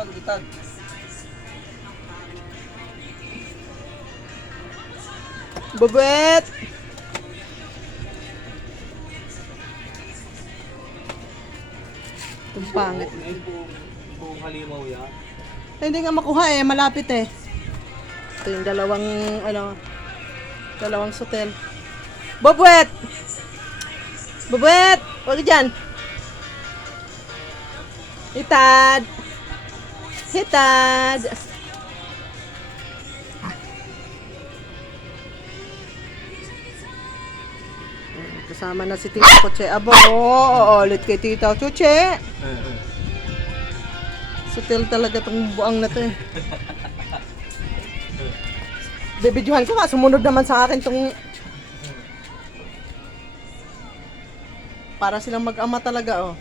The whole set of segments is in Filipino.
Itag, itag. Bubet! Itong pangit. Ay, buong halimaw yan. Ay, hindi nga makuha eh, malapit eh. Ito yung dalawang sutel. Bubet! Bubet! Huwag dyan. Hitad! Hitad! Kasama na si Tita Chuche. Abo, ulit kay Tita Chuche. Sutil talaga tong buang na to eh. Bibidyohan ko nga, sumunod naman sa akin tong... Para silang mag-ama talaga oh.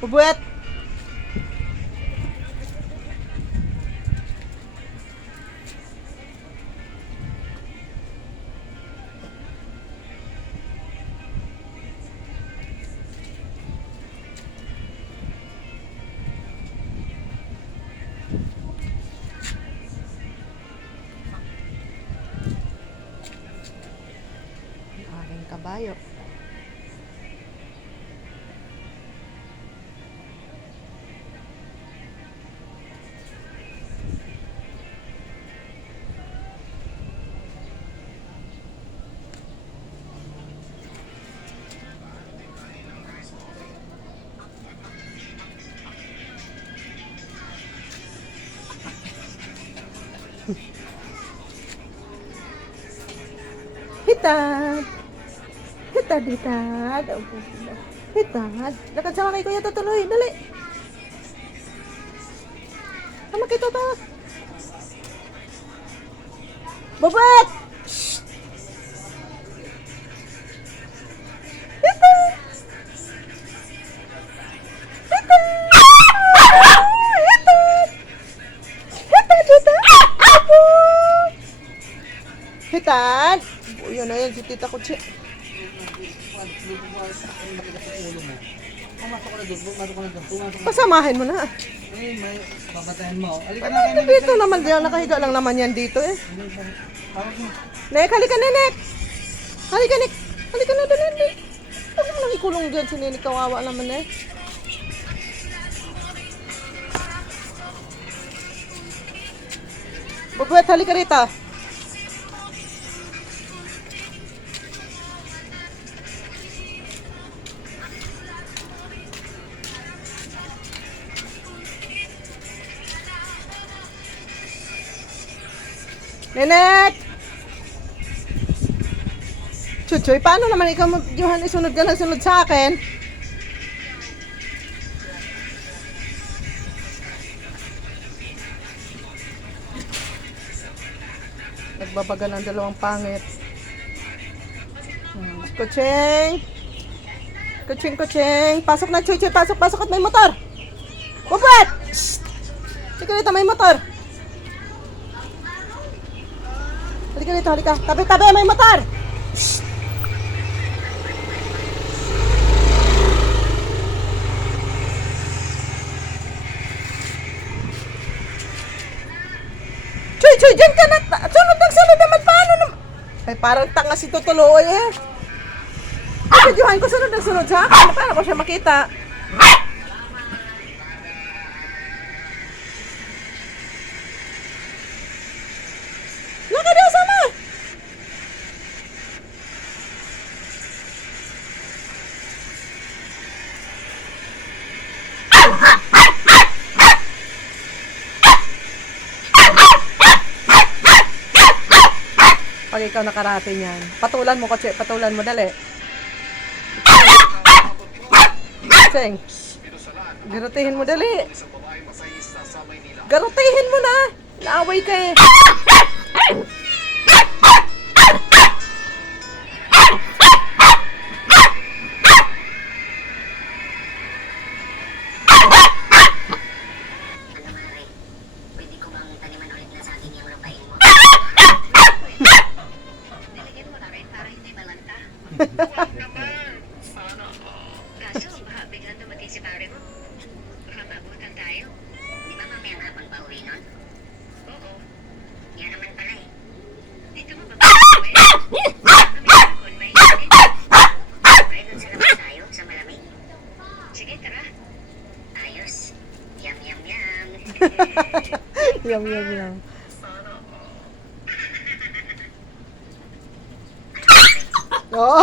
Bubuet! Aking kabayo. Hitad! Hitad, hitad. Hitad. Lakad sama kay Kuya tutuloy. Dali. Sama kay Toto. Bobot! Hitad! Hitad! Hitad! Hitad, hitad! Apo! Hitad! Yun na yan si Tita Kutsi. Pumasok ko na doon, pumasok ko na doon, pumasok ko na. Pasamahin mo na. Eh, may babatayan mo. Halika na, Ano dito naman diyan? Nakahiga lang naman yan dito eh. Tawag mo. Nek, halika na, Nek! Halika, Nek! Halika na, dali, Nek! Huwag mo nang ikulong dyan si Nenek. Kawawa naman eh. Bubwet, halika rito. Nenek! Chuchoy, paano naman ikaw Johan, isunod ka ng sunod sa akin? Nagbabaga ng dalawang pangit. Kuching! Kuching, kuching! Pasok na, Chuchoy! Pasok, pasok at may motor! Bubet! Shhh! Sige rito, may motor! Halika dito, halika. Tabi, tabi, may motor! Shhh! Chuy, chuy, dyan ka na! Sunod ng sunod naman, paano naman? Ay, parang tanga si Tutuloy eh. Ay, Johan ko sunod ng sunod sa akin. Paano ko siya makita? Nakada sama! Pag ikaw nakarate niyan, patulan mo, kotse, patulan mo, dali. Sing, garutihin mo, dali. Garutihin mo na. Naaway ka eh. Kaso, baka biglang dumating si pare mo. Baka maabutan tayo. Di ba mamaya nga pang pauwi nun? Oo. Yan naman pala eh. Dito mo ba ba? Kami ng convoy. Pare dun sa labas tayo, sa malamig. Sige, tara. Ayos. Yum, yum, yum. Yum, yum, yum. Oo.